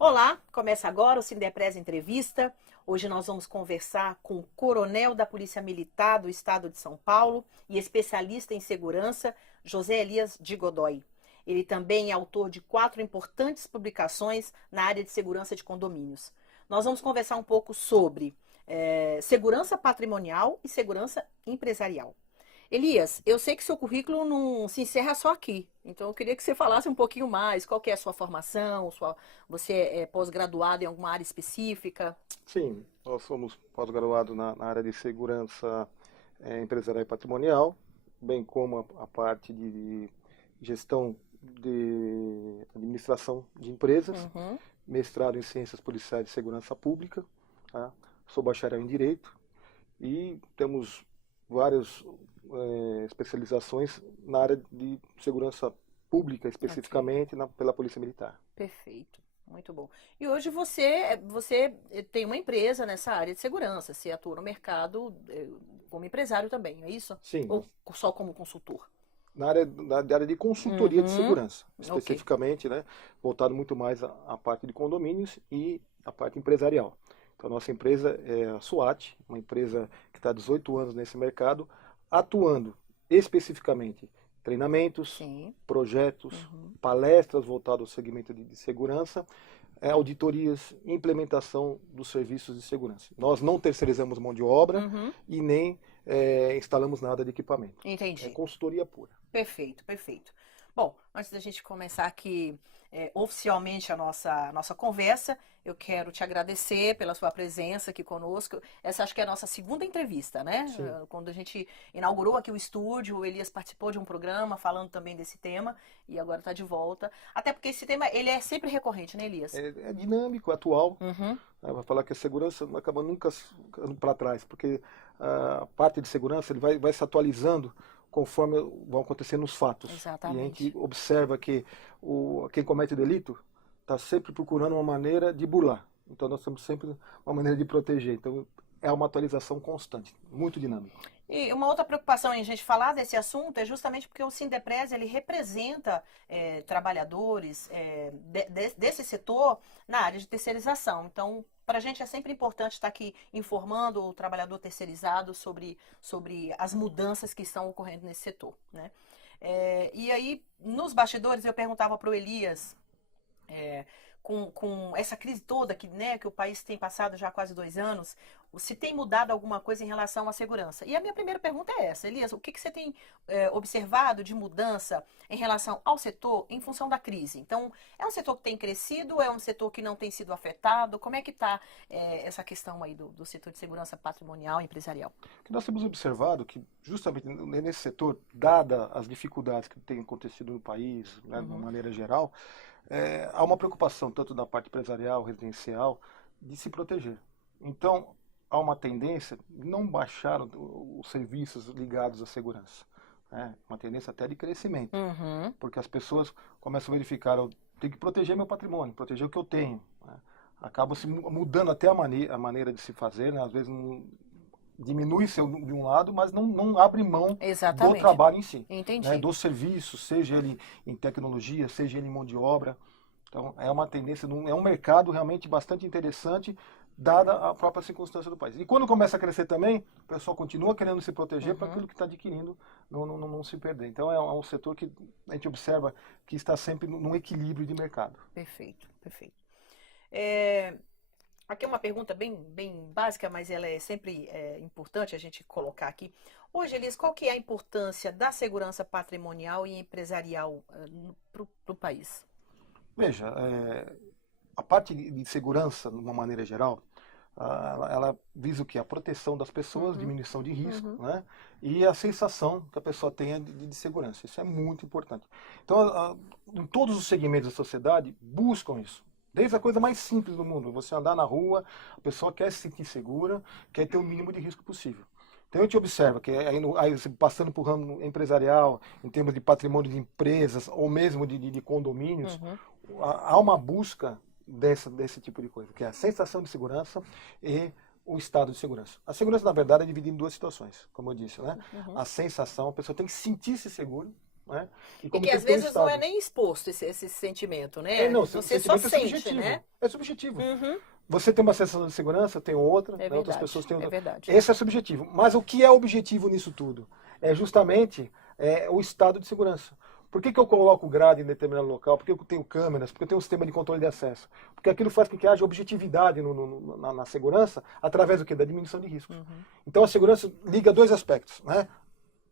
Olá, começa agora o Sindepres Entrevista. Hoje nós vamos conversar com o coronel da Polícia Militar do Estado de São Paulo e especialista em segurança, José Elias de Godoy. Ele também é autor de 4 importantes publicações na área de segurança de condomínios. Nós vamos conversar um pouco sobre segurança patrimonial e segurança empresarial. Elias, eu sei que seu currículo não se encerra só aqui, então eu queria que você falasse um pouquinho mais, qual que é a sua formação, você é pós-graduado em alguma área específica? Sim, nós somos pós-graduados na área de segurança empresarial e patrimonial, bem como a parte de gestão de administração de empresas, Uhum, mestrado em ciências policiais e segurança pública, tá? Sou bacharel em direito e temos várias especializações na área de segurança pública, ok, especificamente pela Polícia Militar. perfeito, muito bom. E hoje você tem uma empresa nessa área de segurança, você atua no mercado como empresário também, é isso? Sim, Ou só como consultor? na área de consultoria de Uhum, segurança, ok, especificamente, né, voltado muito mais à parte de condomínios e à parte empresarial. Então, a nossa empresa é a SWAT, uma empresa que está há 18 anos nesse mercado, atuando especificamente em treinamentos, sim, projetos, uhum, palestras voltadas ao segmento de segurança, auditorias e implementação dos serviços de segurança. Nós não terceirizamos mão de obra uhum, e nem instalamos nada de equipamento. É entendi. consultoria pura. Perfeito, perfeito. Bom, antes da gente começar aqui oficialmente a nossa conversa, eu quero te agradecer pela sua presença aqui conosco. Essa acho que é a nossa segunda entrevista, né? Sim, Quando a gente inaugurou aqui o estúdio, o Elias participou de um programa falando também desse tema e agora está de volta. Até porque esse tema, ele é sempre recorrente, né, Elias? é dinâmico, atual. Uhum, Né? Vai falar que a segurança não acaba nunca ficando para trás, porque a parte de segurança ele vai se atualizando conforme vão acontecendo os fatos. E a gente exatamente. observa que quem comete delito está sempre procurando uma maneira de burlar. Então nós temos sempre uma maneira de proteger. Então é uma atualização constante, muito dinâmico. E uma outra preocupação em a gente falar desse assunto é justamente porque o Sindepres ele representa trabalhadores desse setor na área de terceirização. Então, para a gente é sempre importante estar aqui informando o trabalhador terceirizado sobre as mudanças que estão ocorrendo nesse setor, né? E aí, nos bastidores, eu perguntava para o Elias é, com essa crise toda que o país tem passado já há quase 2 anos, se tem mudado alguma coisa em relação à segurança? E a minha primeira pergunta é essa, Elias, o que você tem observado de mudança em relação ao setor em função da crise? Então, é um setor que tem crescido, é um setor que não tem sido afetado? Como é que está essa questão aí do setor de segurança patrimonial e empresarial? Que nós temos observado que justamente nesse setor, dada as dificuldades que têm acontecido no país, né, de uma Uhum, maneira geral, há uma preocupação, tanto da parte empresarial, residencial, de se proteger. Então, há uma tendência de não baixar os serviços ligados à segurança. Né? Uma tendência até de crescimento, uhum, porque as pessoas começam a verificar, eu tenho que proteger meu patrimônio, proteger o que eu tenho. Né? Acaba se mudando até a maneira de se fazer, né? Às vezes não, diminui-se de um lado, mas não abre mão do exatamente. trabalho em si, né? Entendi. Do serviço, seja ele em tecnologia, seja ele em mão de obra. Então, é uma tendência, é um mercado realmente bastante interessante, dada a própria circunstância do país. E quando começa a crescer também, o pessoal continua querendo se proteger para Uhum, aquilo que está adquirindo não se perder. Então, é um setor que a gente observa que está sempre num equilíbrio de mercado. perfeito, perfeito. É, Aqui é uma pergunta bem básica, mas ela é sempre importante a gente colocar aqui. Hoje, Elis, qual que é a importância da segurança patrimonial e empresarial para o país? Veja, a parte de segurança, de uma maneira geral, ela visa o que? A proteção das pessoas, Uhum, diminuição de risco, uhum, né? E a sensação que a pessoa tenha de segurança. Isso é muito importante. Então, em todos os segmentos da sociedade, buscam isso. Desde a coisa mais simples do mundo, você andar na rua, a pessoa quer se sentir segura, quer ter o mínimo de risco possível. Então eu te observo que aí passando por ramo empresarial, em termos de patrimônio de empresas ou mesmo de condomínios, uhum, há uma busca desse tipo de coisa, que é a sensação de segurança e o estado de segurança. A segurança, na verdade, é dividida em duas situações, como eu disse, né? uhum. A sensação, a pessoa tem que sentir-se seguro, né? E como que às tem um vezes não é Estado. nem exposto esse sentimento, né? Não, Você só sentimento é sente, subjetivo. né? É subjetivo. Uhum. Você tem uma sensação de segurança, tem outra, É né? Outras pessoas verdade, têm é outra. verdade. Esse é subjetivo. Mas o que é objetivo nisso tudo? É justamente o estado de segurança. Por que eu coloco grade em determinado local? Por que eu tenho câmeras? Por que eu tenho um sistema de controle de acesso? Porque aquilo faz com que haja objetividade na segurança através do quê? Da diminuição de riscos. Uhum. Então a segurança liga dois aspectos, né?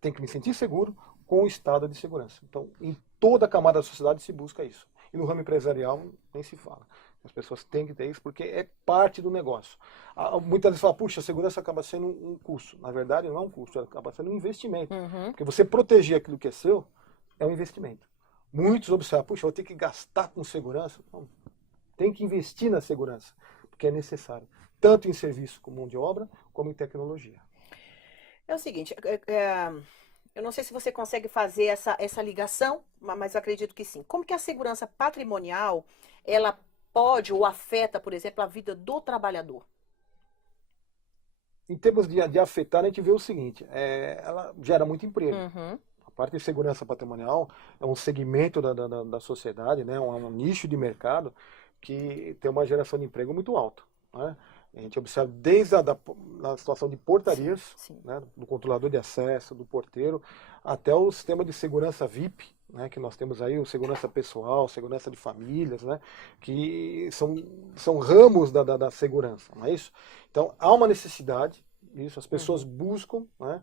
Tem que me sentir seguro com o estado de segurança. Então, em toda a camada da sociedade se busca isso. E no ramo empresarial nem se fala. As pessoas têm que ter isso porque é parte do negócio. Muitas vezes falam, puxa, a segurança acaba sendo um custo. Na verdade, não é um custo, acaba sendo um investimento. Uhum. Porque você proteger aquilo que é seu é um investimento. Muitos observam, puxa, eu vou ter que gastar com segurança. Não, tem que investir na segurança, porque é necessário. Tanto em serviço como mão de obra, como em tecnologia. É o seguinte, eu não sei se você consegue fazer essa ligação, mas eu acredito que sim. Como que a segurança patrimonial, ela pode ou afeta, por exemplo, a vida do trabalhador? Em termos de afetar, a gente vê o seguinte, ela gera muito emprego. Uhum. A parte de segurança patrimonial é um segmento da sociedade, né, um nicho de mercado que tem uma geração de emprego muito alta, né? A gente observa desde na situação de portarias, Sim, sim. né, do controlador de acesso, do porteiro, até o sistema de segurança VIP, né, que nós temos aí, o segurança pessoal, segurança de famílias, né, que são ramos da segurança, não é isso? Então, há uma necessidade, isso, as pessoas buscam, né,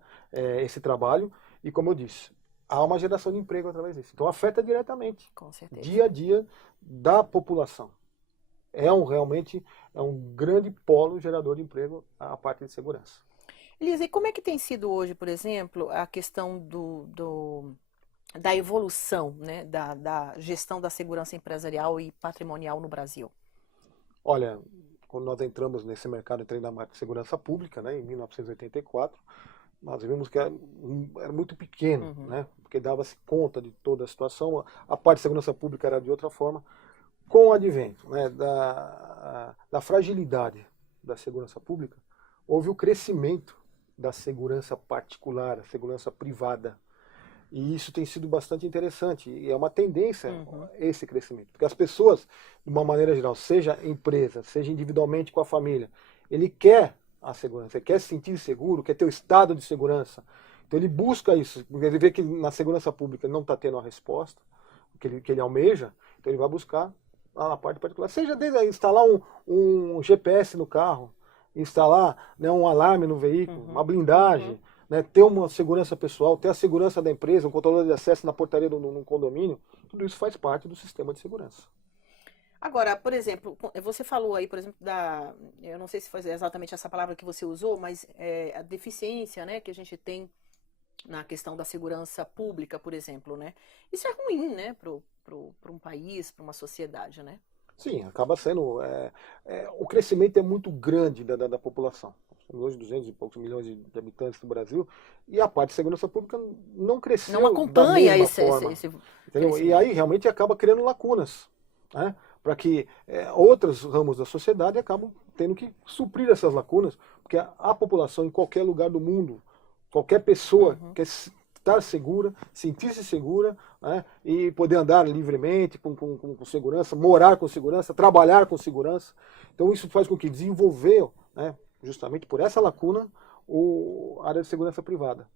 esse trabalho, e como eu disse, há uma geração de emprego através disso. Então, afeta diretamente, Com certeza. dia a dia, da população. Realmente é um grande polo gerador de emprego a parte de segurança. Elisa, e como é que tem sido hoje, por exemplo, a questão da evolução, né, da gestão da segurança empresarial e patrimonial no Brasil? Olha, quando nós entramos nesse mercado, entrei na marca de segurança pública, né, em 1984, nós vimos que era muito pequeno, né, porque dava-se conta de toda a situação, a parte de segurança pública era de outra forma. Com o advento, né, da fragilidade da segurança pública, houve o crescimento da segurança particular, a segurança privada. E isso tem sido bastante interessante. E é uma tendência esse crescimento. Porque as pessoas, de uma maneira geral, seja empresa, seja individualmente com a família, ele quer a segurança, ele quer se sentir seguro, quer ter o estado de segurança. Então ele busca isso. Ele vê que na segurança pública ele não está tendo a resposta que ele almeja, então ele vai buscar na parte particular. Seja desde instalar um GPS no carro, instalar, né, um alarme no veículo, uma blindagem, né, ter uma segurança pessoal, ter a segurança da empresa, um controlador de acesso na portaria de um condomínio, tudo isso faz parte do sistema de segurança. Agora, por exemplo, você falou aí, por exemplo, eu não sei se foi exatamente essa palavra que você usou, mas a deficiência, né, que a gente tem na questão da segurança pública, por exemplo, né? Isso é ruim, né, para um país, para uma sociedade, né? Sim, acaba sendo. O crescimento é muito grande da população. Temos hoje 200 e poucos milhões de habitantes no Brasil e a parte de segurança pública não cresceu Não da acompanha mesma forma. Entendeu? E aí realmente acaba criando lacunas, né? Para que outros ramos da sociedade acabam tendo que suprir essas lacunas, porque a população em qualquer lugar do mundo, qualquer pessoa quer estar segura, sentir-se segura, né, e poder andar livremente, com segurança, morar com segurança, trabalhar com segurança. Então isso faz com que desenvolveu, né, justamente por essa lacuna, a área de segurança privada.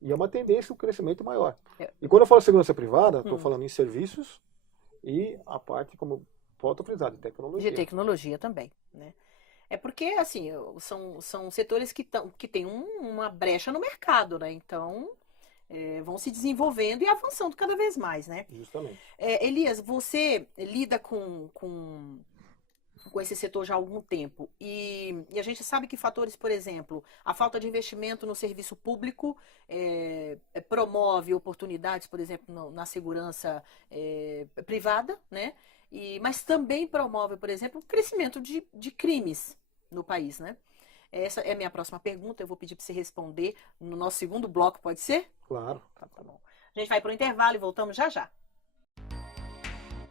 E é uma tendência o crescimento maior. E quando eu falo segurança privada, estou falando em serviços e a parte, como volto a frisar, de tecnologia. De tecnologia também, né? É porque, assim, são setores que têm uma brecha no mercado, né? Então, vão se desenvolvendo e avançando cada vez mais, né? Justamente. Elias, você lida com esse setor já há algum tempo e a gente sabe que fatores, por exemplo, a falta de investimento no serviço público promove oportunidades, por exemplo, na segurança privada, né? Mas também promove, por exemplo, o crescimento de crimes no país, né? Essa é a minha próxima pergunta, eu vou pedir para você responder no nosso segundo bloco, pode ser? Claro. Tá bom. A gente vai para o intervalo e voltamos já já.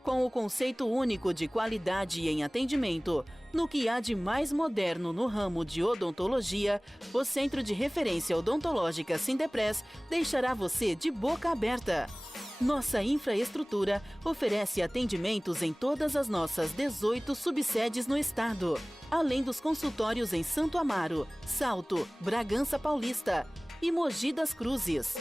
Com o conceito único de qualidade em atendimento, no que há de mais moderno no ramo de odontologia, o Centro de Referência Odontológica Sindepres deixará você de boca aberta. Nossa infraestrutura oferece atendimentos em todas as nossas 18 subsedes no estado, além dos consultórios em Santo Amaro, Salto, Bragança Paulista e Mogi das Cruzes.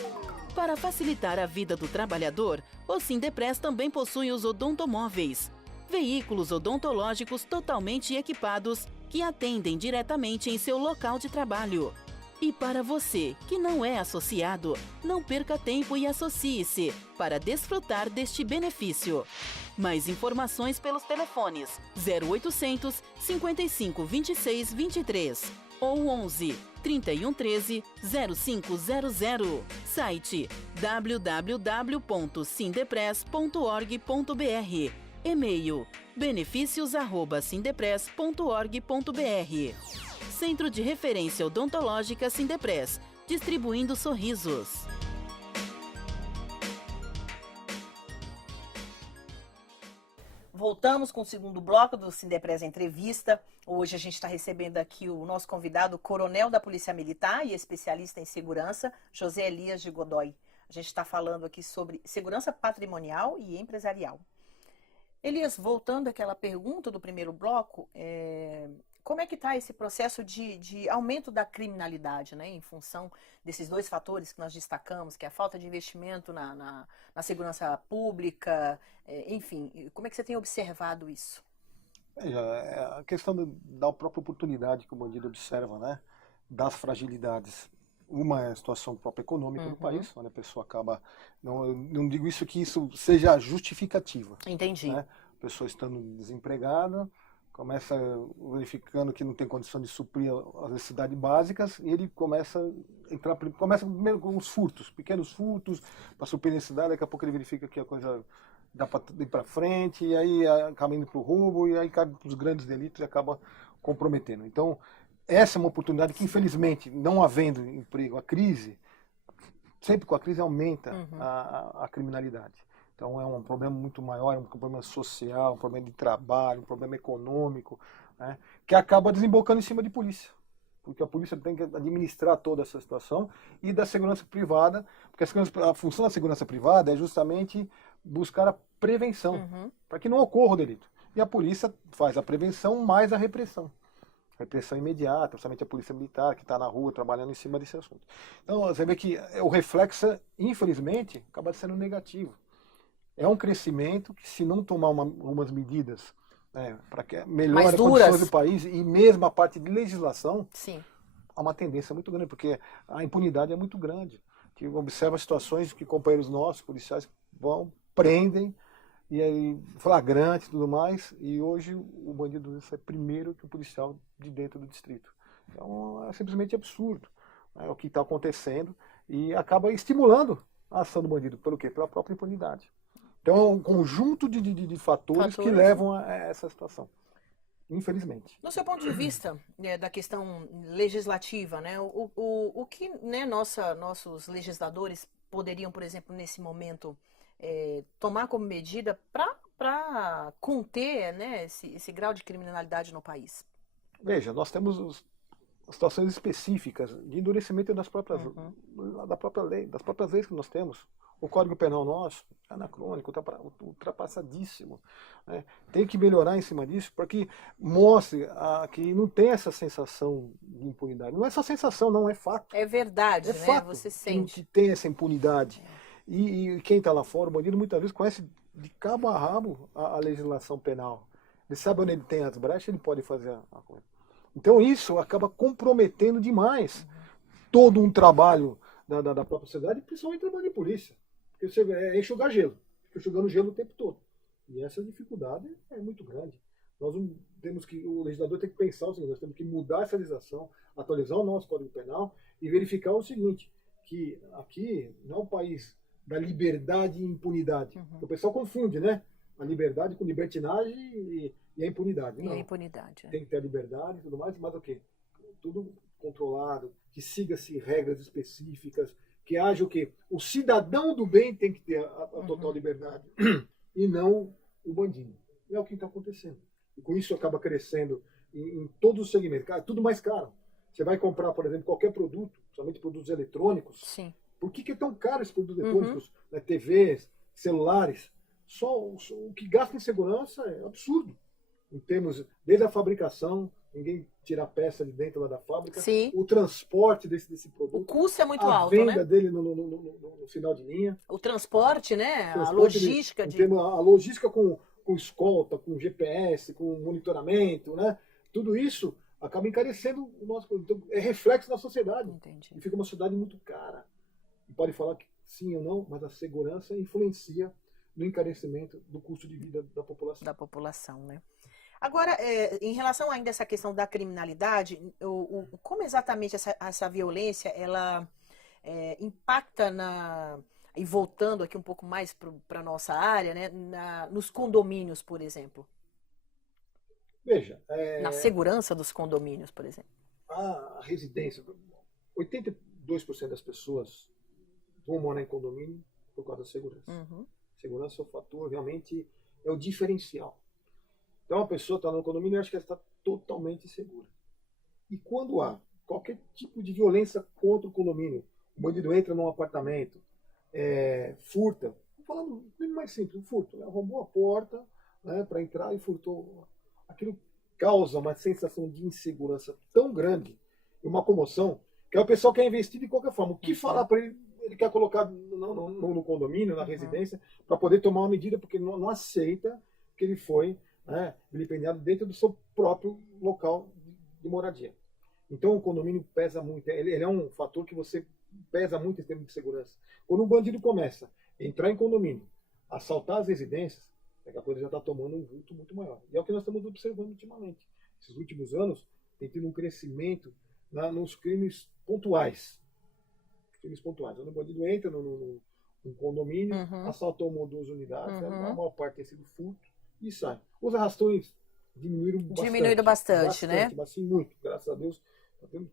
Para facilitar a vida do trabalhador, o Sindepres também possui os odontomóveis, veículos odontológicos totalmente equipados que atendem diretamente em seu local de trabalho. E para você que não é associado, não perca tempo e associe-se para desfrutar deste benefício. Mais informações pelos telefones 0800 55 26 23 ou 11 31 13 0500. Site www.sindepres.org.br. E-mail benefícios@sindepres.org.br. Centro de Referência Odontológica Sindepres, distribuindo sorrisos. Voltamos com o segundo bloco do Sindepres Entrevista. Hoje a gente está recebendo aqui o nosso convidado, o coronel da Polícia Militar e especialista em segurança, José Elias de Godoy. A gente está falando aqui sobre segurança patrimonial e empresarial. Elias, voltando àquela pergunta do primeiro bloco, como é que está esse processo de aumento da criminalidade, né, em função desses dois fatores que nós destacamos, que é a falta de investimento na segurança pública, enfim, como é que você tem observado isso? A questão da própria oportunidade que o bandido observa, né, das fragilidades. Uma é a situação própria econômica do país, onde a pessoa acaba... Não digo isso que isso seja justificativa. Entendi. Né? A pessoa estando desempregada, começa verificando que não tem condição de suprir as necessidades básicas, e ele começa primeiro com os furtos, pequenos furtos, para suprir a necessidade, daqui a pouco ele verifica que a coisa dá para ir para frente, e aí acaba indo para o roubo, e aí cai para os grandes delitos e acaba comprometendo. Então, essa é uma oportunidade que, infelizmente, não havendo emprego, a crise, sempre com a crise aumenta a criminalidade. Então é um problema muito maior, é um problema social, um problema de trabalho, um problema econômico, né, que acaba desembocando em cima de polícia. Porque a polícia tem que administrar toda essa situação, e da segurança privada, porque a função da segurança privada é justamente buscar a prevenção, para que não ocorra o delito. E a polícia faz a prevenção mais a repressão. Repressão imediata, principalmente a polícia militar, que está na rua trabalhando em cima desse assunto. Então, você vê que o reflexo, infelizmente, acaba sendo negativo. É um crescimento que, se não tomar algumas medidas, né, para que melhore as condições do país, e mesmo a parte de legislação, sim, há uma tendência muito grande, porque a impunidade é muito grande. Que observa situações que companheiros nossos, policiais, vão, prendem, e aí flagrante e tudo mais, e hoje o bandido é primeiro que o policial de dentro do distrito. Então é simplesmente absurdo, né, o que está acontecendo, e acaba estimulando a ação do bandido. Pelo quê? Pela própria impunidade. Então é um conjunto de fatores que levam a essa situação, infelizmente. No seu ponto de vista, da questão legislativa, né, o que, né, nossos legisladores poderiam, por exemplo, nesse momento, tomar como medida para conter, né, esse grau de criminalidade no país? Veja, nós temos situações específicas de endurecimento da própria lei, das próprias leis que nós temos. O Código Penal nosso é anacrônico, ultrapassadíssimo, né? Tem que melhorar em cima disso para que mostre que não tem essa sensação de impunidade. Não é só sensação, não, é fato. É verdade, é né? Fato Você sente. Que tem essa impunidade. E quem está lá fora, o bandido, muitas vezes conhece de cabo a rabo a legislação penal. Ele sabe onde ele tem as brechas, ele pode fazer a coisa. Então isso acaba comprometendo demais todo um trabalho da própria sociedade, principalmente o trabalho de polícia. Porque você enxugar gelo, fica enxugando gelo o tempo todo. E essa dificuldade é muito grande. Nós temos que, o legislador tem que pensar o seguinte: nós temos que mudar essa legislação, atualizar o nosso Código Penal e verificar o seguinte, que aqui não é um país da liberdade e impunidade. O pessoal confunde, né? A liberdade com libertinagem e a impunidade. Não. E a impunidade. Tem que ter a liberdade e tudo mais, mas o quê? Tudo controlado, que siga-se regras específicas, que haja o quê? O cidadão do bem tem que ter a total liberdade, e não o bandido. E é o que está acontecendo. E com isso acaba crescendo em todos os segmentos. Cara, é tudo mais caro. Você vai comprar, por exemplo, qualquer produto, somente produtos eletrônicos. Sim. Por que é tão caro esses produtos eletrônicos? Né, TVs, celulares. Só o que gasta em segurança é absurdo. Em termos, desde a fabricação, ninguém tira a peça de dentro lá da fábrica. Sim. O transporte desse produto. O custo é muito a alto, venda né? dele no final de linha. O transporte, né? A Transporte logística de... a logística com escolta, com GPS, com monitoramento, né? Tudo isso acaba encarecendo o nosso produto. Então, é reflexo da sociedade. Entendi. E fica uma sociedade muito cara. E pode falar que sim ou não, mas a segurança influencia no encarecimento do custo de vida da população. Da população, né? Agora, em relação ainda a essa questão da criminalidade, como exatamente essa violência, ela impacta e voltando aqui um pouco mais para a nossa área, né, nos condomínios, por exemplo? Veja, Na segurança dos condomínios, por exemplo. a residência, 82% das pessoas vão morar em condomínio por causa da segurança. Uhum. Segurança é o fator, realmente é o diferencial. Então a pessoa está no condomínio e acha que ela está totalmente segura. E quando há qualquer tipo de violência contra o condomínio, o bandido entra num apartamento, furta, falando bem mais simples, furto, né? Roubou a porta, né, para entrar e furtou. Aquilo causa uma sensação de insegurança tão grande e uma comoção que o pessoal quer investir de qualquer forma. O que falar para ele? Ele quer colocar no condomínio, na residência, para poder tomar uma medida, porque não aceita que ele foi, né, vilipendiado dentro do seu próprio local de moradia. Então o condomínio pesa muito, ele é um fator que você pesa muito em termos de segurança. Quando um bandido começa a entrar em condomínio, assaltar as residências, a coisa já está tomando um vulto muito maior. E é o que nós estamos observando ultimamente. Esses últimos anos tem tido um crescimento nos crimes pontuais. Quando o bandido entra num condomínio, assaltou uma ou duas unidades, né, a maior parte tem sido furto e sai. Os arrastões diminuíram bastante, né? Mas sim, muito. Graças a Deus,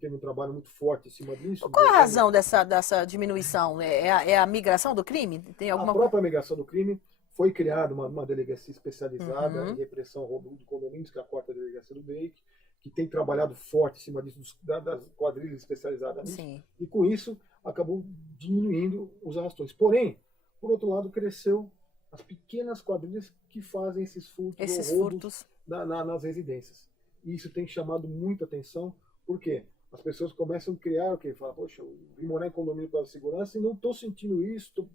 teve um trabalho muito forte em cima disso. Qual a razão dessa diminuição? É a migração do crime? Tem alguma... A própria migração do crime foi criada uma delegacia especializada em repressão ao roubo de condomínios, que é a quarta delegacia do DEIC, que tem trabalhado forte em cima disso, das quadrilhas especializadas nisso. Sim. E com isso acabou diminuindo os arrastões. Porém, por outro lado, cresceu as pequenas quadrilhas que fazem esses furtos nas residências. E isso tem chamado muita atenção, porque as pessoas começam a criar o quê? Falam, poxa, eu vim morar em condomínio com a segurança e não estou sentindo isso, estou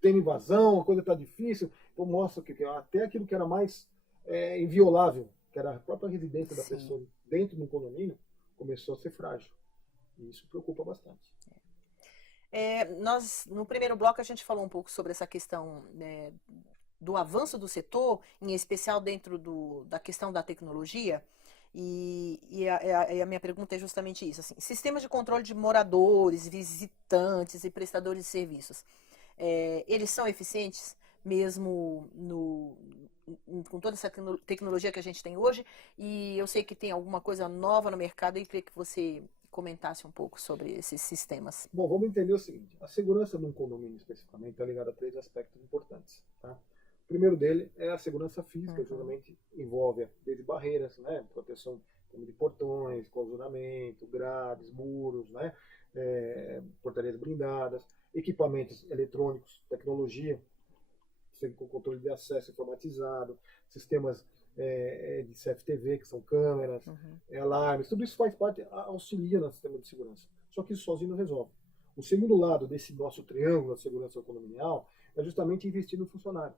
tendo invasão, a coisa está difícil. Então mostra que até aquilo que era mais inviolável, que era a própria residência da pessoa dentro do condomínio, começou a ser frágil. E isso preocupa bastante. Nós, no primeiro bloco, a gente falou um pouco sobre essa questão do avanço do setor, em especial dentro da questão da tecnologia. E a minha pergunta é justamente isso. Assim, sistemas de controle de moradores, visitantes e prestadores de serviços, eles são eficientes mesmo com toda essa tecnologia que a gente tem hoje? E eu sei que tem alguma coisa nova no mercado e eu queria que você comentasse um pouco sobre esses sistemas. Bom, vamos entender o seguinte. A segurança num condomínio, especificamente, está ligada a 3 aspectos importantes. Tá? O primeiro dele é a segurança física, que geralmente envolve desde barreiras, né? Proteção de portões, clausuramento, grades, muros, né? Portarias blindadas, equipamentos eletrônicos, tecnologia, com controle de acesso informatizado, sistemas de CFTV, que são câmeras, alarmes, tudo isso faz parte, auxilia no sistema de segurança. Só que isso sozinho não resolve. O segundo lado desse nosso triângulo da segurança condominial é justamente investir no funcionário.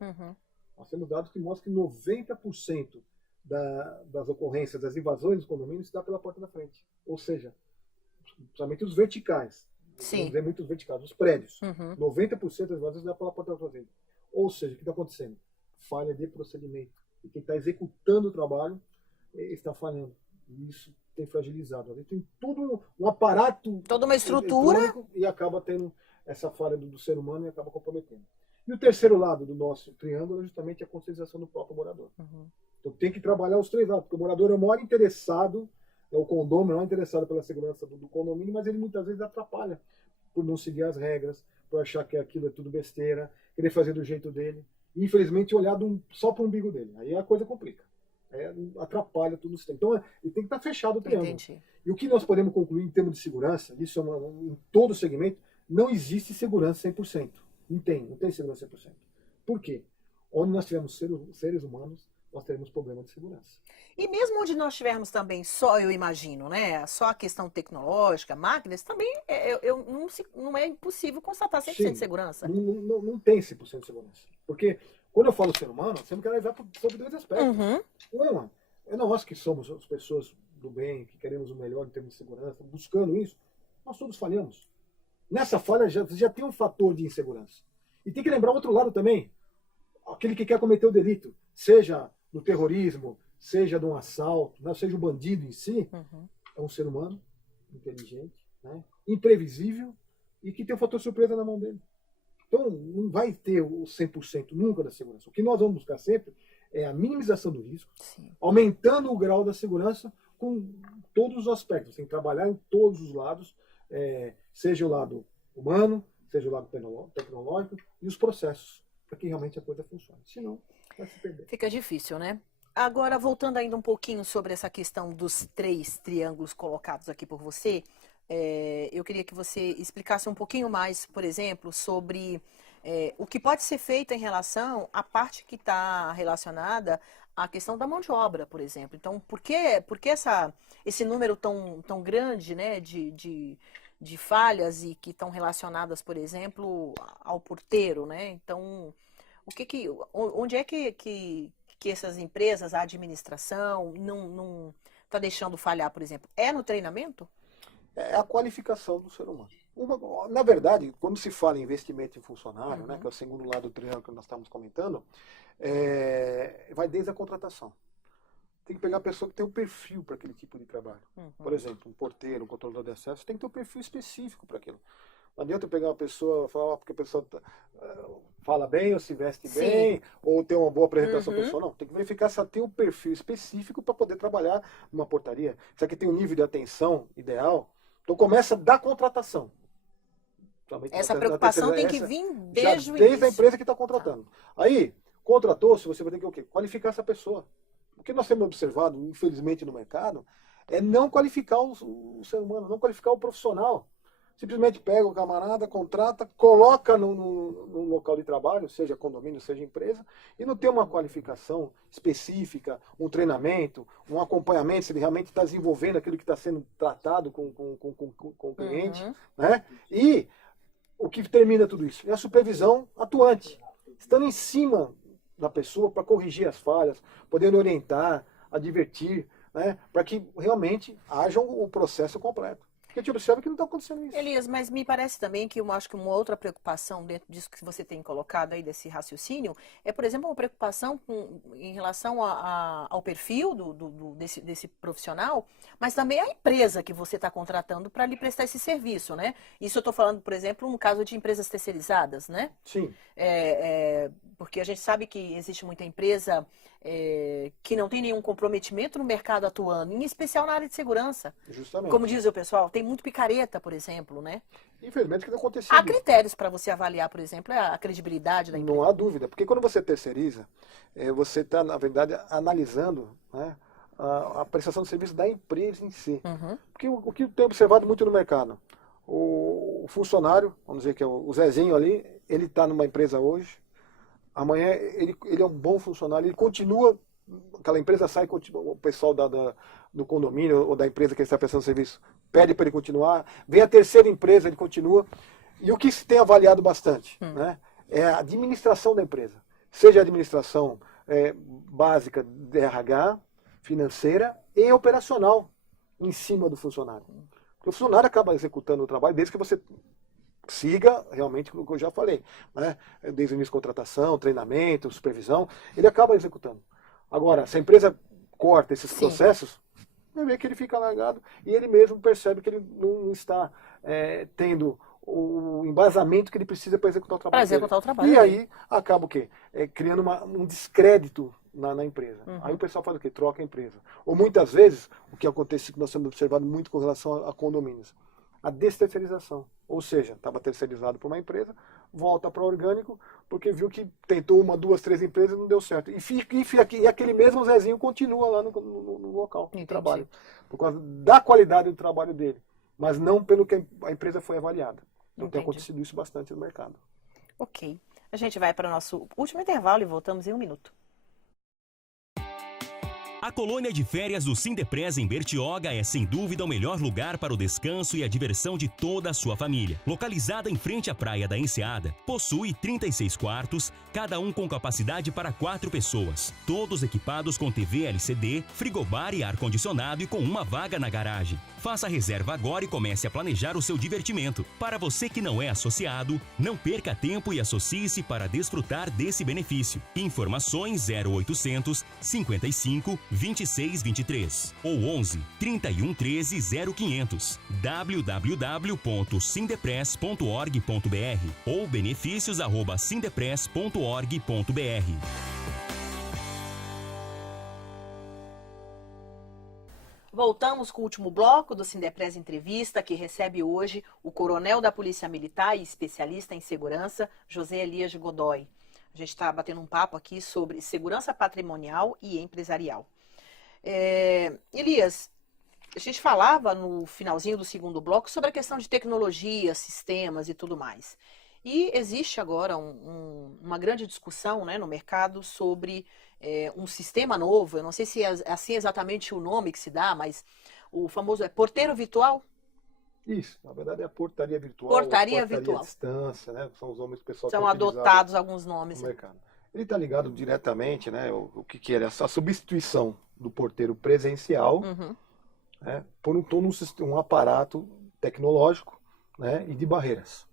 Nós temos dados que mostram que 90% das ocorrências, das invasões dos condomínios, se dá pela porta da frente. Ou seja, principalmente os verticais. Vamos dizer muito os verticais, os prédios. 90% das invasões se dá pela porta da frente. Ou seja, o que está acontecendo? Falha de procedimento. E quem está executando o trabalho está falhando. E isso tem fragilizado. A gente tem todo um aparato, toda uma estrutura, e acaba tendo essa falha do ser humano e acaba comprometendo. E o terceiro lado do nosso triângulo é justamente a conscientização do próprio morador. Então tem que trabalhar os três lados, porque o morador é o maior interessado, o condomínio é o maior interessado pela segurança do condomínio, mas ele muitas vezes atrapalha por não seguir as regras, por achar que aquilo é tudo besteira, querer fazer do jeito dele. e infelizmente olhar só para o umbigo dele. Aí a coisa complica. Atrapalha todo o sistema. Então ele tem que estar fechado o triângulo. Entendi. E o que nós podemos concluir em termos de segurança, isso em todo segmento, não existe segurança 100%. Não tem segurança 100%. Por quê? Onde nós tivermos seres humanos, nós teremos problema de segurança. E mesmo onde nós tivermos também só, eu imagino, né, só a questão tecnológica, máquinas, também não é impossível constatar 100% de segurança. Não tem 100% de segurança. Porque quando eu falo ser humano, temos que analisar sobre dois aspectos. Uma, eu acho que somos as pessoas do bem, que queremos o melhor em termos de segurança, buscando isso, nós todos falhamos. Nessa falha já tem um fator de insegurança. E tem que lembrar o outro lado também. Aquele que quer cometer o delito, seja no terrorismo, seja de um assalto, né, seja o bandido em si, é um ser humano inteligente, né, imprevisível e que tem o fator surpresa na mão dele. Então não vai ter o 100% nunca da segurança. O que nós vamos buscar sempre é a minimização do risco, aumentando o grau da segurança com todos os aspectos. Tem que trabalhar em todos os lados, seja o lado humano, seja o lado tecnológico e os processos, para que realmente a coisa funcione. Senão, vai se perder. Fica difícil, né? Agora, voltando ainda um pouquinho sobre essa questão dos 3 triângulos colocados aqui por você, eu queria que você explicasse um pouquinho mais, por exemplo, sobre o que pode ser feito em relação à parte que está relacionada à questão da mão de obra, por exemplo. Então, por que esse número tão grande, né, de falhas e que estão relacionadas, por exemplo, ao porteiro, né? Então, onde é que essas empresas, a administração, não está deixando falhar, por exemplo? É no treinamento? É a qualificação do ser humano. Na verdade, quando se fala em investimento em funcionário, né, que é o segundo lado do triângulo que nós estamos comentando, vai desde a contratação. Tem que pegar a pessoa que tem um perfil para aquele tipo de trabalho. Por exemplo, um porteiro, um controlador de acesso, tem que ter um perfil específico para aquilo. Não adianta eu pegar uma pessoa, falar porque a pessoa fala bem, ou se veste bem, ou tem uma boa apresentação pessoal. Não, tem que verificar se ela tem um perfil específico para poder trabalhar numa portaria. Se aqui tem um nível de atenção ideal, então começa da contratação. Essa preocupação tem que vir desde o desde a empresa que está contratando. Aí, contratou-se, você vai ter que o quê? Qualificar essa pessoa. O que nós temos observado, infelizmente, no mercado, é não qualificar o ser humano, não qualificar o profissional. Simplesmente pega o camarada, contrata, coloca no local de trabalho, seja condomínio, seja empresa, e não tem uma qualificação específica, um treinamento, um acompanhamento, se ele realmente está desenvolvendo aquilo que está sendo tratado com o cliente. Né? E o que termina tudo isso? É a supervisão atuante, estando em cima da pessoa para corrigir as falhas, podendo orientar, advertir, né? Para que realmente haja o processo completo. Porque a gente observa que não está acontecendo isso. Elias, mas me parece também que eu acho que uma outra preocupação dentro disso que você tem colocado aí, desse raciocínio, é, por exemplo, uma preocupação em relação ao perfil desse profissional, mas também a empresa que você está contratando para lhe prestar esse serviço, né? Isso eu estou falando, por exemplo, no caso de empresas terceirizadas, né? Sim. Porque a gente sabe que existe muita empresa que não tem nenhum comprometimento no mercado atuando, em especial na área de segurança. Justamente. Como diz o pessoal, tem muito picareta, por exemplo, né? Infelizmente, que não aconteceu. Há critérios para você avaliar, por exemplo, a credibilidade da empresa. Não há dúvida, porque quando você terceiriza, você está, na verdade, analisando, né, a prestação de serviço da empresa em si. Porque o que eu tenho observado muito no mercado, o funcionário, vamos dizer que é o Zezinho ali, ele está numa empresa hoje, amanhã ele é um bom funcionário, ele continua, aquela empresa sai, continua, o pessoal do condomínio ou da empresa que ele está prestando serviço pede para ele continuar, vem a terceira empresa, ele continua. E o que se tem avaliado bastante, né, é a administração da empresa. Seja a administração básica de RH, financeira e operacional em cima do funcionário. Porque o funcionário acaba executando o trabalho desde que você siga realmente o que eu já falei, né? Desde o início de contratação, treinamento, supervisão, ele acaba executando. Agora, se a empresa corta esses processos, vai ver que ele fica largado e ele mesmo percebe que ele não está tendo o embasamento que ele precisa para executar o trabalho. Para executar o trabalho. E aí acaba o quê? Criando um descrédito na empresa. Aí o pessoal faz o quê? Troca a empresa. Ou muitas vezes, o que acontece, que nós temos observado muito com relação a condomínios, a desterceirização. Ou seja, estava terceirizado por uma empresa, volta para orgânico, porque viu que tentou 1, 2, 3 empresas e não deu certo. E aquele mesmo Zezinho continua lá no local de trabalho, por causa da qualidade do trabalho dele, mas não pelo que a empresa foi avaliada. Então tem acontecido isso bastante no mercado. Ok. A gente vai para o nosso último intervalo e voltamos em 1 minuto. A colônia de férias do Sindepres em Bertioga é sem dúvida o melhor lugar para o descanso e a diversão de toda a sua família. Localizada em frente à praia da Enseada, possui 36 quartos, cada um com capacidade para 4 pessoas. Todos equipados com TV LCD, frigobar e ar-condicionado e com uma vaga na garagem. Faça a reserva agora e comece a planejar o seu divertimento. Para você que não é associado, não perca tempo e associe-se para desfrutar desse benefício. Informações 0800 55 26 23 ou 11 31 13 0500 www.sindepres.org.br ou benefícios@sindepres.org.br. Voltamos com o último bloco do Sindepres Entrevista, que recebe hoje o coronel da Polícia Militar e especialista em segurança, José Elias Godoy. A gente está batendo um papo aqui sobre segurança patrimonial e empresarial. Elias, a gente falava no finalzinho do segundo bloco sobre a questão de tecnologia, sistemas e tudo mais. E existe agora uma grande discussão, né, no mercado sobre um sistema novo. Eu não sei se é assim exatamente o nome que se dá, mas o famoso porteiro virtual. Isso, na verdade é a portaria virtual. Portaria virtual. À distância, né? São os nomes que o pessoal São tem adotados alguns nomes. No mercado. Ele está ligado diretamente, né? O que era essa substituição do porteiro presencial, né, por todo um aparato tecnológico, né, e de barreiras.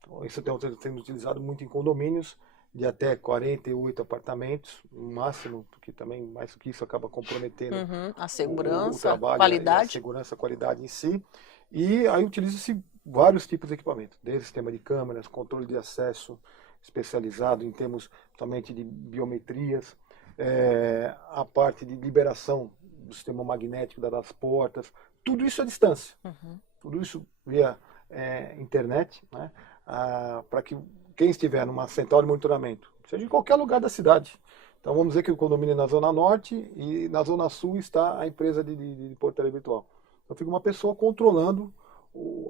Então, isso tem sendo utilizado muito em condomínios de até 48 apartamentos, no máximo, porque também mais do que isso acaba comprometendo a segurança, o trabalho, a qualidade. a segurança, a qualidade em si. E aí utiliza-se vários tipos de equipamentos, desde sistema de câmeras, controle de acesso especializado em termos somente de biometrias, a parte de liberação do sistema magnético das portas, tudo isso à distância. Tudo isso via internet, né, para que quem estiver numa central de monitoramento, seja em qualquer lugar da cidade. Então vamos dizer que o condomínio é na Zona Norte e na Zona Sul está a empresa de portaria virtual. Então fica uma pessoa controlando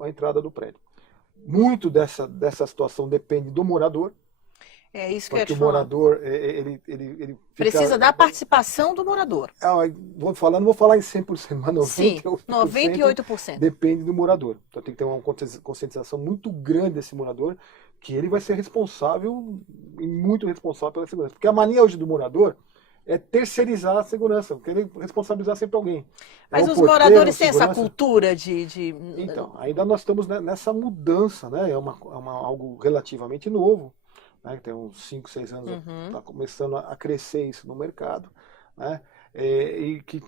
a entrada do prédio. Muito dessa situação depende do morador. É isso que eu ia te falar. Porque o morador, ele precisa da participação do morador. Não vou falar em 100%, mas 98%. Depende do morador. Então tem que ter uma conscientização muito grande desse morador, que ele vai ser responsável, e muito responsável pela segurança. Porque a mania hoje do morador é terceirizar a segurança, querer responsabilizar sempre alguém. Mas os moradores têm essa cultura de... Então, ainda nós estamos nessa mudança, né? É algo relativamente novo, né? Que tem uns 5, 6 anos, está começando a crescer isso no mercado, né? E que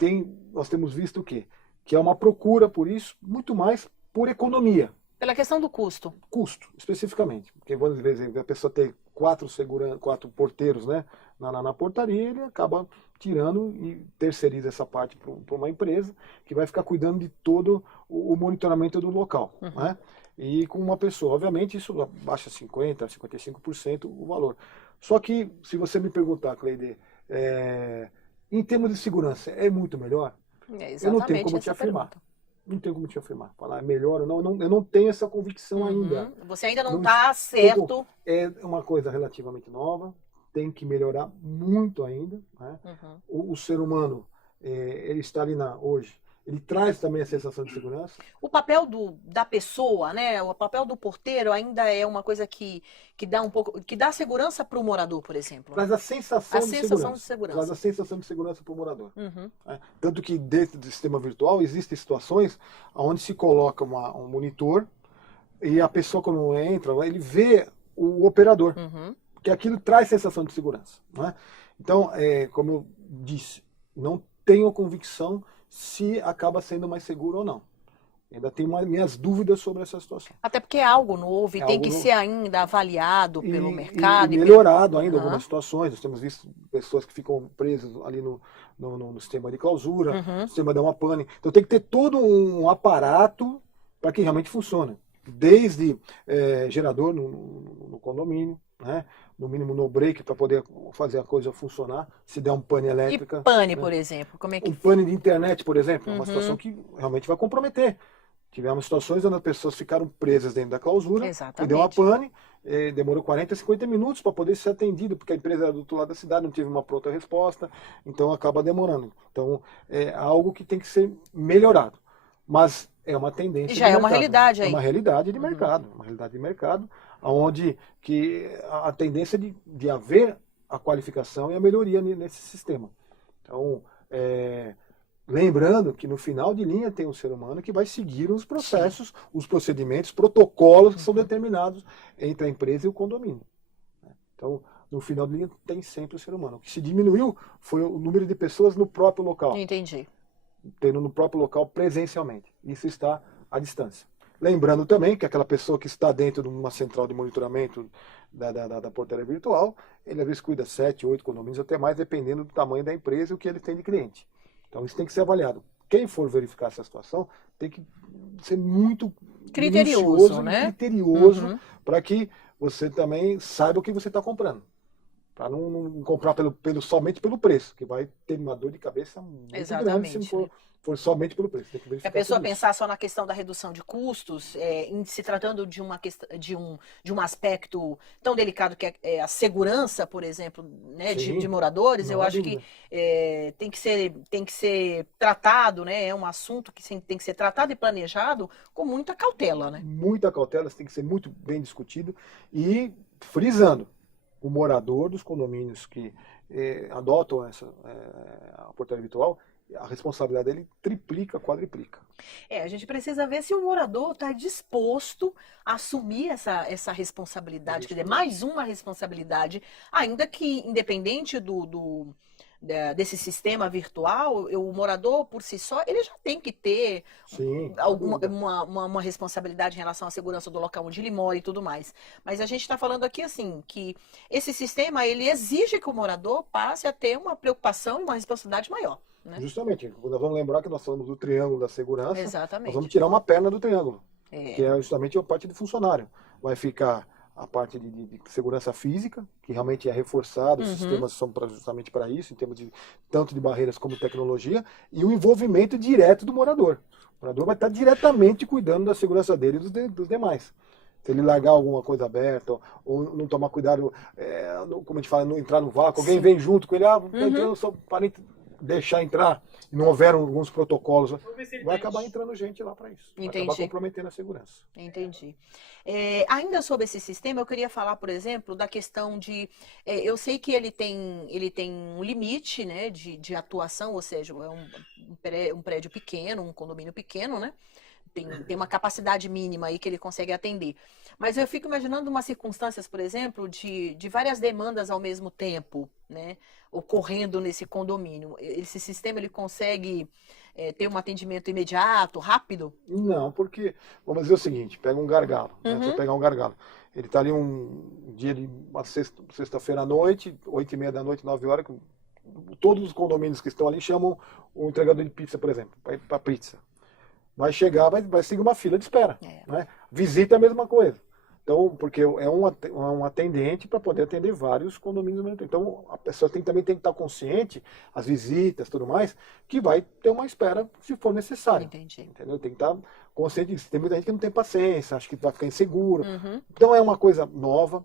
nós temos visto o quê? Que é uma procura por isso, muito mais por economia. Pela questão do custo. Custo, especificamente. Porque, às vezes, a pessoa tem 4 porteiros, né, na portaria, ele acaba tirando e terceiriza essa parte para uma empresa que vai ficar cuidando de todo o monitoramento do local. Né? E com uma pessoa, obviamente, isso baixa 50%, 55% o valor. Só que, se você me perguntar, Cleide, em termos de segurança, é muito melhor? Eu não tenho como te afirmar. Não tenho como te afirmar. Falar é melhor ou não, eu não tenho essa convicção ainda. Você ainda não está certo. É uma coisa relativamente nova, tem que melhorar muito ainda. Né? O ser humano, ele está ali hoje, ele traz também a sensação de segurança. O papel da pessoa, né? O papel do porteiro ainda é uma coisa que dá um pouco, que dá segurança para o morador, por exemplo. Traz a sensação de segurança. Traz a sensação de segurança para o morador. Tanto que dentro do sistema virtual existem situações onde se coloca um monitor e a pessoa, quando entra, ele vê o operador. Porque aquilo traz sensação de segurança. Né? Então, como eu disse, não tenho convicção se acaba sendo mais seguro ou não. Ainda tenho minhas dúvidas sobre essa situação. Até porque é algo novo e tem que ser ainda avaliado pelo mercado. E melhorado ainda algumas situações. Nós temos visto pessoas que ficam presas ali no sistema de clausura, no sistema de uma pane. Então tem que ter todo um aparato para que realmente funcione. desde gerador no condomínio, né? No mínimo no break para poder fazer a coisa funcionar, se der um pane elétrica. E pane, né? por exemplo, como é que... Um pane de internet, por exemplo, é uma situação que realmente vai comprometer. Tivemos situações onde as pessoas ficaram presas dentro da clausura, e deu uma pane, demorou 40, 50 minutos para poder ser atendido, porque a empresa era do outro lado da cidade, não teve uma pronta resposta, então acaba demorando. Então é algo que tem que ser melhorado. Mas é uma tendência. E já é uma realidade aí. É uma realidade de mercado. Uma realidade de mercado, onde que a tendência de haver a qualificação e a melhoria nesse sistema. Então, lembrando que no final de linha tem um ser humano que vai seguir os processos, os procedimentos, protocolos que são determinados entre a empresa e o condomínio. Então, no final de linha tem sempre o ser humano. O que se diminuiu foi o número de pessoas no próprio local. Entendi. Tendo no próprio local presencialmente. Isso está à distância. Lembrando também que aquela pessoa que está dentro de uma central de monitoramento da portaria virtual, ele às vezes cuida 7, 8 condomínios, até mais, dependendo do tamanho da empresa e o que ele tem de cliente. Então isso tem que ser avaliado. Quem for verificar essa situação tem que ser muito criterioso, né? Criterioso, para que você também saiba o que você está comprando. Para não comprar somente pelo preço, que vai ter uma dor de cabeça muito grande se não for somente pelo preço. Tem que verificar a pessoa pensar só na questão da redução de custos, em se tratando de um aspecto tão delicado que é a segurança, por exemplo, né, de moradores, eu acho que tem que ser tratado, né, é um assunto que tem que ser tratado e planejado com muita cautela. Né? Muita cautela, tem que ser muito bem discutido e frisando, o morador dos condomínios que adotam a portaria virtual, a responsabilidade dele triplica, quadriplica. A gente precisa ver se o morador está disposto a assumir essa responsabilidade, quer dizer, mais uma responsabilidade, ainda que independente desse sistema virtual, o morador por si só, ele já tem que ter uma responsabilidade em relação à segurança do local onde ele mora e tudo mais. Mas a gente está falando aqui assim, que esse sistema, ele exige que o morador passe a ter uma preocupação e uma responsabilidade maior. Né? Justamente, nós vamos lembrar que nós falamos do triângulo da segurança. Exatamente. Nós vamos tirar uma perna do triângulo, que é justamente a parte do funcionário. Vai ficar a parte de segurança física, que realmente é reforçada, os sistemas são justamente para isso, em termos tanto de barreiras como tecnologia, e o envolvimento direto do morador. O morador vai estar diretamente cuidando da segurança dele e dos demais. Se ele largar alguma coisa aberta, ou não tomar cuidado, como a gente fala, não entrar no vácuo, alguém vem junto com ele, entrando, só parente deixar entrar, e não houver alguns protocolos, vai acabar entrando gente lá para isso. Vai acabar comprometendo a segurança. Entendi. Ainda sobre esse sistema, eu queria falar, por exemplo, da questão de... eu sei que ele tem um limite, né, de atuação, ou seja, é um prédio pequeno, um condomínio pequeno, né? Tem uma capacidade mínima aí que ele consegue atender. Mas eu fico imaginando umas circunstâncias, por exemplo, de várias demandas ao mesmo tempo, né, ocorrendo nesse condomínio. Esse sistema, ele consegue ter um atendimento imediato, rápido? Não, porque, vamos dizer o seguinte, pega um gargalo, né? Você pegar um gargalo. Ele está ali um dia de uma sexta-feira à noite, 8h30 da noite, 9 horas, todos os condomínios que estão ali chamam o entregador de pizza, por exemplo, para pizza. Vai chegar, vai seguir uma fila de espera. Né? Visita é a mesma coisa. Então, porque é um atendente para poder atender vários condomínios ao mesmo tempo. Então, a pessoa também tem que estar consciente, as visitas e tudo mais, que vai ter uma espera se for necessário. Entendi. Entendeu? Tem que estar consciente disso. Tem muita gente que não tem paciência, acha que vai ficar inseguro. Então, é uma coisa nova,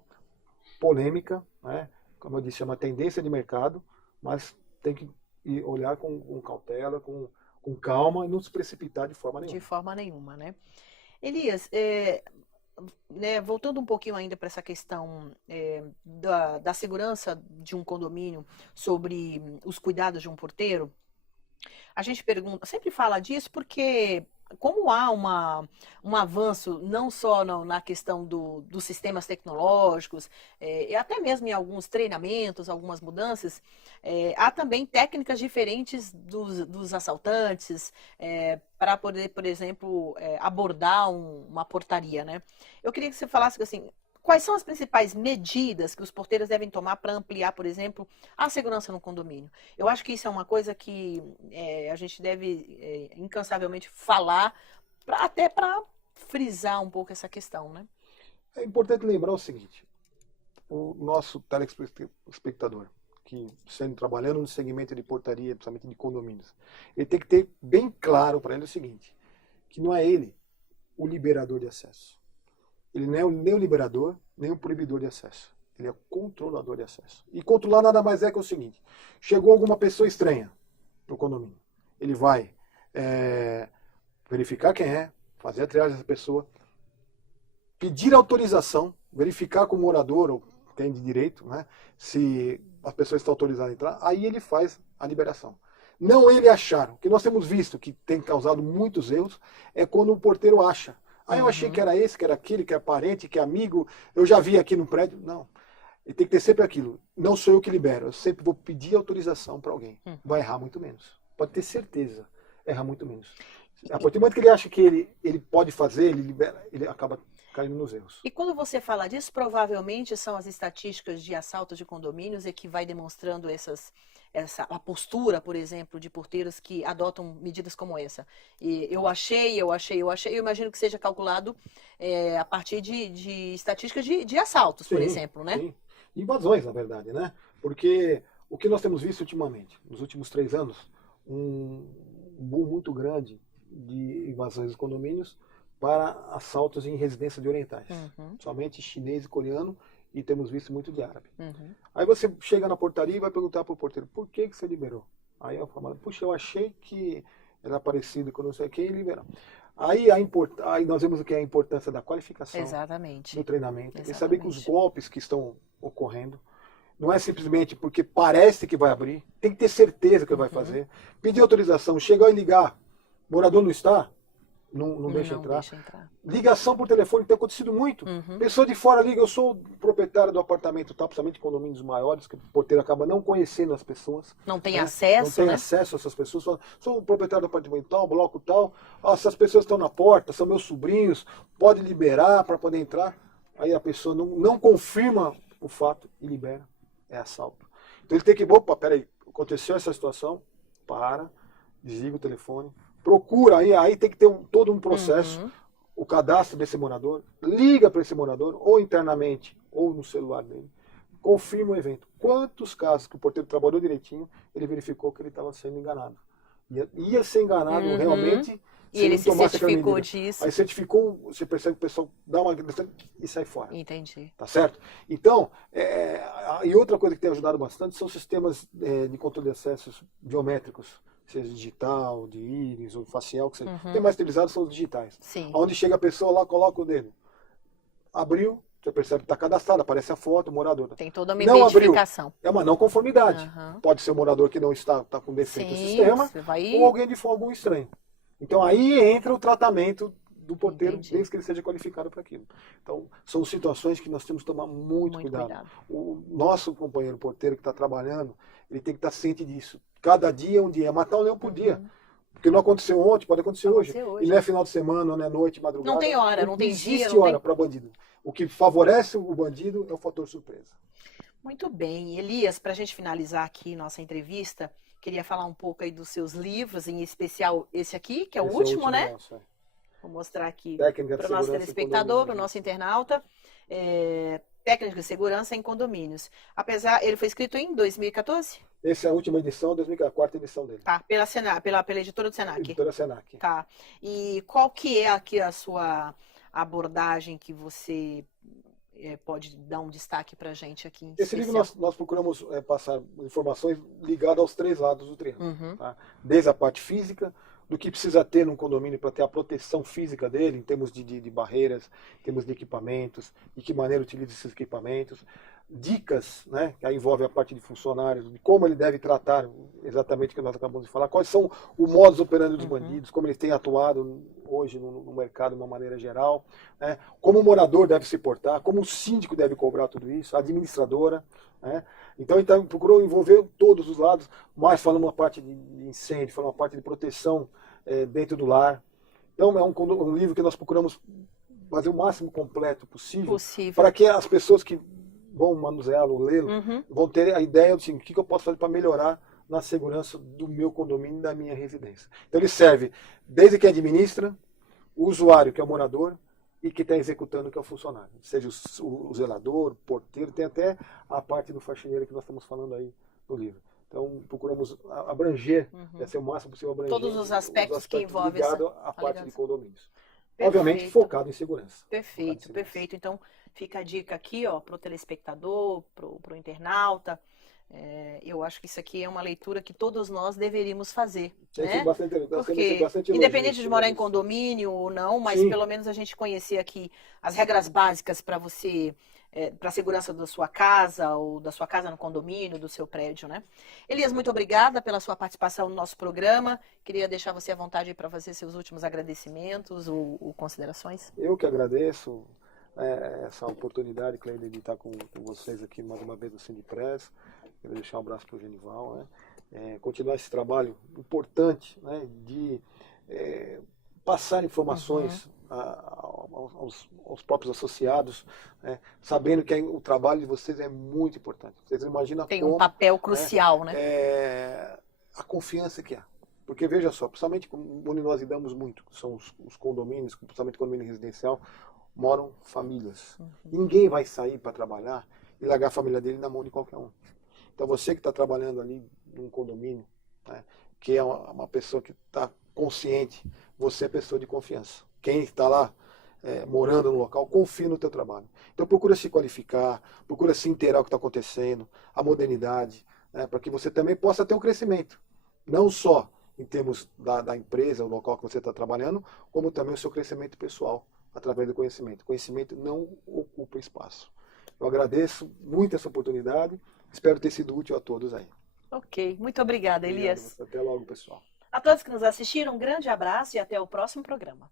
polêmica, né? Como eu disse, é uma tendência de mercado, mas tem que olhar com cautela, com calma e não se precipitar de forma nenhuma. De forma nenhuma, né? Elias, né, voltando um pouquinho ainda para essa questão da segurança de um condomínio, sobre os cuidados de um porteiro, a gente sempre fala disso porque como há um avanço não só na questão dos sistemas tecnológicos, e até mesmo em alguns treinamentos, algumas mudanças, há também técnicas diferentes dos assaltantes para poder, por exemplo, abordar uma portaria, né? Eu queria que você falasse assim, quais são as principais medidas que os porteiros devem tomar para ampliar, por exemplo, a segurança no condomínio? Eu acho que isso é uma coisa que a gente deve incansavelmente falar, até para frisar um pouco essa questão, né? É importante lembrar o seguinte, o nosso telespectador, que trabalhando no segmento de portaria, principalmente de condomínios, ele tem que ter bem claro para ele o seguinte, que não é ele o liberador de acesso. Ele não é nem o liberador, nem o proibidor de acesso. Ele é o controlador de acesso. E controlar nada mais é que o seguinte, chegou alguma pessoa estranha no condomínio, ele vai verificar quem é, fazer a triagem dessa pessoa, pedir autorização, verificar com o morador, ou tem de direito, né, se a pessoa está autorizada a entrar, aí ele faz a liberação. Não ele achar. O que nós temos visto que tem causado muitos erros é quando o porteiro acha. Ah, eu achei que era esse, que era aquele, que é parente, que é amigo, eu já vi aqui no prédio. Não. Ele tem que ter sempre aquilo. Não sou eu que libero, eu sempre vou pedir autorização para alguém. Vai errar muito menos. Pode ter certeza, erra muito menos. A partir do momento que ele acha que ele pode fazer, ele libera, ele acaba caindo nos erros. E quando você fala disso, provavelmente são as estatísticas de assaltos de condomínios e que vai demonstrando a postura, por exemplo, de porteiros que adotam medidas como essa. E eu imagino que seja calculado a partir de estatísticas de assaltos, por exemplo, né? Sim. Invasões, na verdade, né? Porque o que nós temos visto ultimamente, nos últimos 3 anos, um boom muito grande de invasões de condomínios para assaltos em residências de orientais. Somente chinês e coreano, e temos visto muito de árabe. Aí você chega na portaria e vai perguntar para o porteiro, por que você liberou? Aí eu falo, puxa, eu achei que era parecido com não sei quem e liberou. Aí nós vemos o que é a importância da qualificação, exatamente, do treinamento, exatamente. E saber que os golpes que estão ocorrendo não é simplesmente porque parece que vai abrir, tem que ter certeza que vai fazer, pedir autorização, chegar e ligar, morador não está, não deixa entrar. Ligação por telefone tem acontecido muito. Pessoa de fora liga, eu sou o proprietário do apartamento, tal, principalmente condomínios maiores, que o porteiro acaba não conhecendo as pessoas. Não tem acesso, não tem acesso a essas pessoas. Sou o proprietário do apartamento tal, bloco tal. Essas pessoas estão na porta, são meus sobrinhos, pode liberar para poder entrar. Aí a pessoa não confirma o fato e libera. É assalto. Então ele tem que, opa, peraí, aconteceu essa situação, desliga o telefone, procura, aí tem que ter todo um processo, o cadastro desse morador, liga para esse morador, ou internamente, ou no celular dele, confirma o evento. Quantos casos que o porteiro trabalhou direitinho, ele verificou que ele estava sendo enganado. Ia ser enganado realmente, e ele se certificou disso. Aí certificou, você percebe que o pessoal dá uma e sai fora. Entendi. Tá certo? Então, e outra coisa que tem ajudado bastante são sistemas de controle de acessos biométricos, seja digital, de íris ou facial, que seja. Tem mais utilizados são os digitais. Sim. Onde chega a pessoa lá, coloca o dedo. Abriu, você percebe que está cadastrado, aparece a foto, o morador. Tem toda uma identificação. É uma não conformidade. Pode ser o morador que não está com defeito no sistema, ou alguém de algum estranho. Então aí entra o tratamento do porteiro, desde que ele seja qualificado para aquilo. Então, são situações que nós temos que tomar muito cuidado. O nosso companheiro porteiro que está trabalhando, ele tem que estar ciente disso. Cada dia é um dia, matar um leão por dia. Porque não aconteceu ontem, pode acontecer hoje. E não é final de semana, não é noite, madrugada. Não tem hora, não tem dia. Não existe hora para bandido. O que favorece o bandido é o fator surpresa. Muito bem. Elias, para a gente finalizar aqui nossa entrevista, queria falar um pouco aí dos seus livros, em especial esse aqui, que é o último, né? Nosso, Vou mostrar aqui para o nosso telespectador, para o nosso internauta. Técnica de segurança em condomínios. Ele foi escrito em 2014? Essa é a última edição, 2004, edição dele. Tá, pela editora do Senac. Editora Senac. Tá. E qual que é aqui a sua abordagem que você pode dar um destaque pra gente aqui? Esse livro nós procuramos passar informações ligadas aos 3 lados do triângulo. Tá? Desde a parte física, do que precisa ter num condomínio para ter a proteção física dele, em termos de barreiras, em termos de equipamentos, de que maneira utiliza esses equipamentos, dicas, né, que aí envolve a parte de funcionários, de como ele deve tratar exatamente o que nós acabamos de falar, quais são os modus operandi dos bandidos, como eles têm atuado hoje no mercado de uma maneira geral, né, como o morador deve se portar, como o síndico deve cobrar tudo isso, a administradora, né. Então ele procurou envolver todos os lados, mas falando uma parte de incêndio, falando uma parte de proteção dentro do lar. Então é um livro que nós procuramos fazer o máximo completo possível. Para que as pessoas que vão manuseá-lo, lê-lo, vão ter a ideia de o que eu posso fazer para melhorar na segurança do meu condomínio e da minha residência. Então ele serve desde quem administra, o usuário, que é o morador, e que está executando, que é o funcionário. Seja o zelador, o porteiro, tem até a parte do faxineiro que nós estamos falando aí no livro. Então, procuramos abranger, ser o máximo possível abranger todos os aspectos que envolvem ligado à parte de condomínios. Perfeito. Obviamente, focado em segurança. Perfeito, perfeito. Então, fica a dica aqui, ó, para o telespectador, para o internauta. Eu acho que isso aqui é uma leitura que todos nós deveríamos fazer, né? Porque, independente de morar em condomínio ou não, mas Sim. pelo menos a gente conhecer aqui as regras básicas para você, para a segurança da sua casa, ou da sua casa no condomínio, do seu prédio, né? Elias, muito obrigada pela sua participação no nosso programa. Queria deixar você à vontade para fazer seus últimos agradecimentos ou considerações. Eu que agradeço essa oportunidade, Cleide, de estar com vocês aqui mais uma vez no Sindipres. Quero deixar um abraço para o Genival, né? Continuar esse trabalho importante, né? De passar informações aos próprios associados, né? Sabendo que o trabalho de vocês é muito importante. Vocês imaginam Tem um papel crucial, né? A confiança que há. Porque veja só, principalmente onde nós lidamos muito, que são os condomínios, principalmente condomínio residencial, moram famílias. Ninguém vai sair para trabalhar e largar a família dele na mão de qualquer um. Então você que está trabalhando ali num condomínio, né, que é uma pessoa que está consciente, você é pessoa de confiança. Quem está lá morando no local, confia no teu trabalho. Então procura se qualificar, procura se inteirar o que está acontecendo, a modernidade, né, para que você também possa ter um crescimento. Não só em termos da empresa, o local que você está trabalhando, como também o seu crescimento pessoal, através do conhecimento. O conhecimento não ocupa espaço. Eu agradeço muito essa oportunidade. Espero ter sido útil a todos aí. Ok, muito obrigada, Elias. Até logo, pessoal. A todos que nos assistiram, um grande abraço e até o próximo programa.